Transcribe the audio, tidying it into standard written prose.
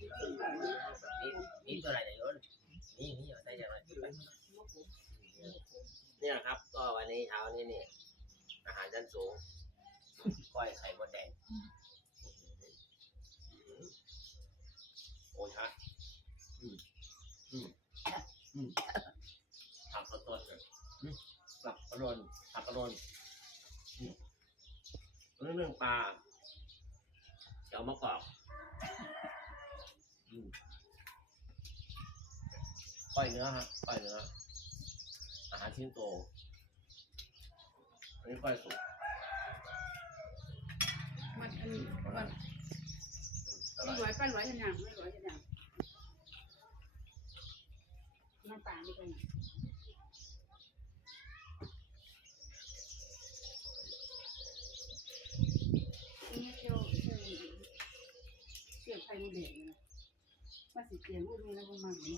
นี่ตัวไหนเนี่ยโยนนี่เอาใส่ยังไงเนี่ยครับก็วันนี้เช้านี้เนี่ยอาหารชั้นสูงก้อยไข่มดแดงโอ้ชัดผักกระต้นผักกระโดนผักกระโดนเรื่องปลาเดี๋ยวมะกอกก้อยเนื้อฮะก้อยเนื้ออาหารชิ้นโตอันนี้ก้อยสุกมันไม่ไหวปั้นไหวขนาดไม่ไหวขนาดน้ำปลาไม่เป็นนี่เกี่ยวไข่มดแดงนะมาสิเกียงพวกนี้แล้วพวกมันเนาะ